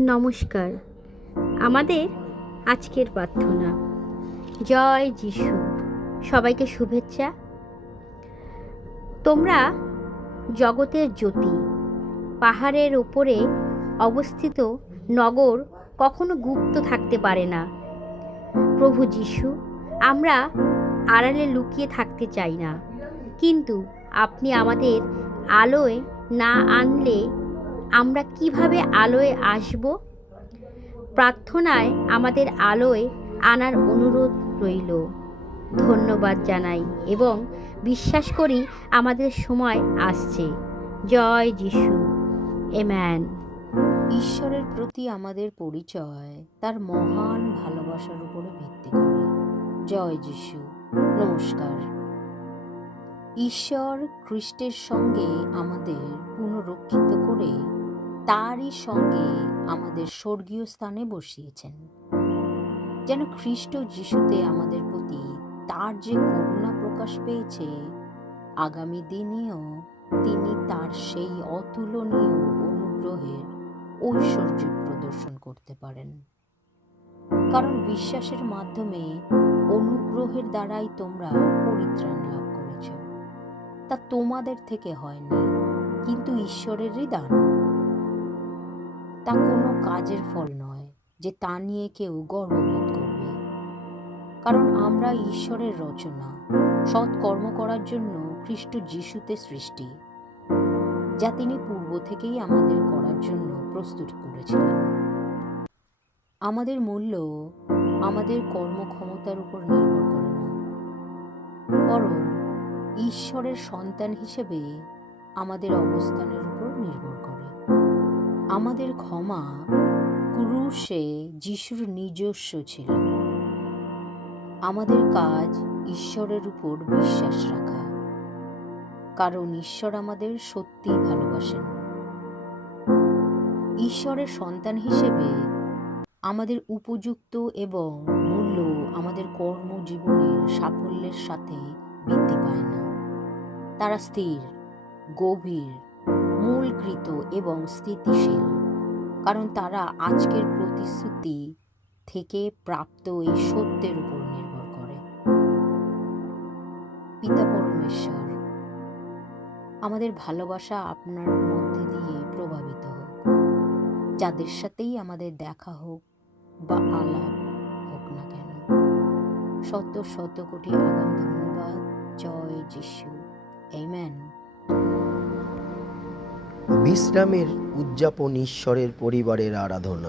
নমস্কার। আমাদের আজকের প্রার্থনা। জয় যিশু। সবাইকে শুভেচ্ছা। তোমরা জগতের জ্যোতি, পাহাড়ের ওপরে অবস্থিত নগর কখনো গুপ্ত থাকতে পারে না। প্রভু যিশু, আমরা আড়ালে লুকিয়ে থাকতে চাই না। কিন্তু আপনি আমাদের আলোয় না আনলে আমরা কীভাবে আলোয় আসব? প্রার্থনায় আমাদের আলোয় আনার অনুরোধ রইল। ধন্যবাদ জানাই এবং বিশ্বাস করি আমাদের সময় আসছে। জয় যিশু। এম্যান ঈশ্বরের প্রতি আমাদের পরিচয় তার মহান ভালোবাসার উপরে ভিত্তি করে। জয় যিশু। নমস্কার। ঈশ্বর খ্রিস্টের সঙ্গে আমাদের পুনরক্ষিত করে তারই সঙ্গে আমাদের স্বর্গীয় স্থানে বসিয়েছেন। যেন খ্রিস্ট যিশুতে আমাদের প্রতি তার যে করুণা প্রকাশ পেয়েছে, আগামী দিনেও তিনি তার সেই অতুলনীয় অনুগ্রহের ঐশ্বর্য প্রদর্শন করতে পারেন। কারণ বিশ্বাসের মাধ্যমে অনুগ্রহের দ্বারাই তোমরা পরিত্রাণ লাভ করেছ। তা তোমাদের থেকে হয়নি কিন্তু ঈশ্বরেরই দান। তা কোনো কাজের ফল নয় যে তা নিয়ে কেউ গর্ববোধ করবে। কারণ আমরা ঈশ্বরের রচনা, সৎ কর্ম করার জন্য খ্রিস্ট যিশুতে সৃষ্টি, যা তিনি পূর্ব থেকেই আমাদের করার জন্য প্রস্তুত করেছিলেন। আমাদের মূল্য আমাদের কর্মক্ষমতার উপর নির্ভর করে না। বরং ঈশ্বরের সন্তান হিসেবে আমাদের অবস্থানের উপর নির্ভর করে। আমাদের ক্ষমা ক্রুশে যিশুর নিজস্ব ছিল। আমাদের কাজ ঈশ্বরের উপর বিশ্বাস রাখা। কারণ ঈশ্বর আমাদের সত্যি ভালোবাসেন। ঈশ্বরের সন্তান হিসেবে আমাদের উপযুক্ত এবং মূল্য আমাদের কর্মজীবনের সাফল্যের সাথে বৃদ্ধি পায় না। তারা স্থির, গভীর, মূলকৃত এবং স্থিতিশীল। কারণ তারা আজকের প্রতিশ্রুতি থেকে প্রাপ্ত এই সত্যের উপর নির্ভর করে। পিতা পরমেশ্বর, আমাদের ভালোবাসা আপনার মধ্যে দিয়ে প্রভাবিত হোক, যাদের সাথেই আমাদের দেখা হোক বা আলাপ হোক না কেন। শত শত কোটি আগাম ধন্যবাদ। জয় যিশু। এমেন বিশ্রামের উদযাপন ঈশ্বরের পরিবারের আরাধনা।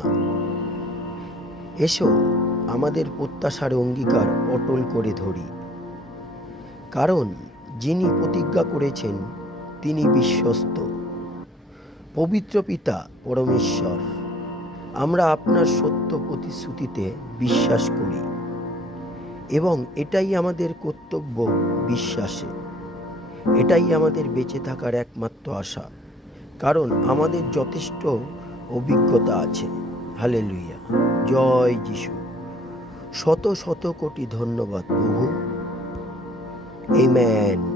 এসো, আমাদের প্রত্যাশার অঙ্গীকার অটল করে ধরি। কারণ, যিনি প্রতিজ্ঞা করেছেন, তিনি বিশ্বস্ত। পবিত্র পিতা পরমেশ্বর, আমরা আপনার সত্য প্রতিশ্রুতিতে বিশ্বাস করি। এবং এটাই আমাদের কর্তব্য বিশ্বাসে। এটাই আমাদের বেঁচে থাকার একমাত্র আশা। কারণ আমাদের যথেষ্ট অভিজ্ঞতা আছে। হালে লুইয়া জয় যিশু। শত শত কোটি ধন্যবাদ প্রভু। এম্যান